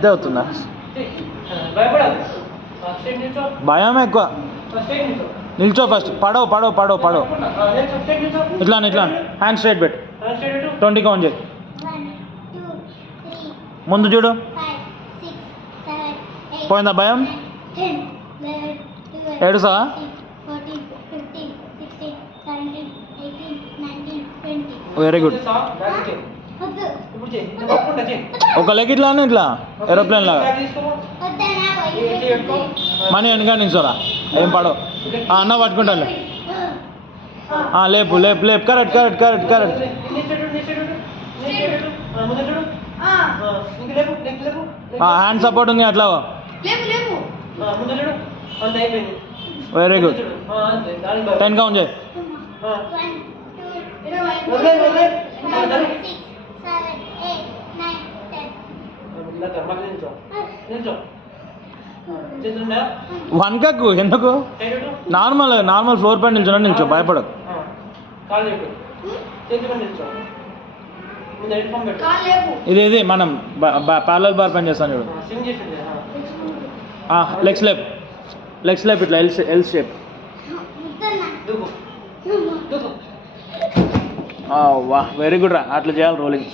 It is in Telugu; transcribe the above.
ఇంతే అవుతుందా? భయం ఎక్కువ. నిల్చో ఫస్ట్. పడవు పడవు పడవు పడవు. ఇట్లా ఇట్లా హ్యాండ్ స్ట్రైట్ పెట్టు. 20 కౌంట్ చేయి. ముందు చూడు. పోయిందా భయం? ఏడుసావా? Very good. ఒక లెగ్ ఇట్లానే ఇట్లా ఏరోప్లేన్ లాగా. మనీ వెనక నిల్చోరా, ఏం పడవు. అన్న పట్టుకుంటాను. లేపు లేపు లేపు. Correct correct correct correct. Hand support ఉంది అట్లా. Very good. 10 కౌంట్ చేయి. వన్కకు ఎందుకు? నార్మల్ నార్మల్ ఫ్లోర్ పైన నిల్చోనండి, నిల్చో, భయపడకు. ఇది ఇది మనం ప్యారలల్ బార్ పని చేస్తాం చూడు. లెగ్స్ లేప్, లెగ్స్ లేప్ ఇట్లా ఎల్ షేప్. వా వెరీ గుడ్ రా, అట్లా చేయాలి రోలింగ్.